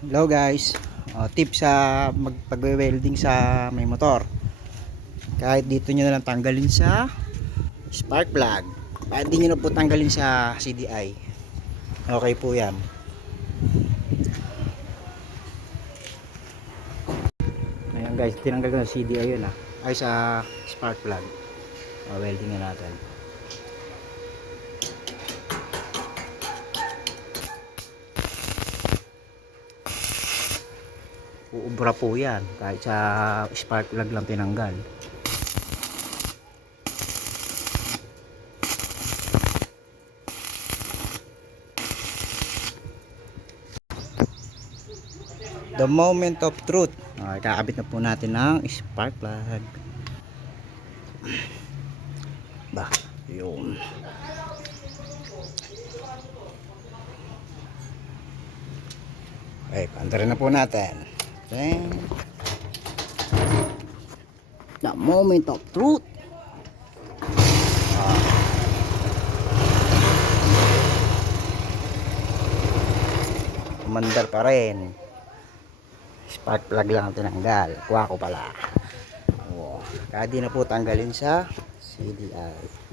Hello guys, tip sa pagwe-welding sa may motor. Kahit dito nyo na lang tanggalin sa spark plug, kahit di nyo na po tanggalin sa CDI, okay po yan. Ayan guys, tinanggal ko na CDI yun ay sa spark plug. Welding na natin. Uubra po yan kahit sa spark plug lang tinanggal. The moment of truth. Kakabit na po natin ng spark plug. Yun. Okay, pandarin na po natin. Then, the moment of truth. Umandar pa rin. Spark plug lang ang tinanggal. Kuha ko pala. Kaya di na po tanggalin sa CDI.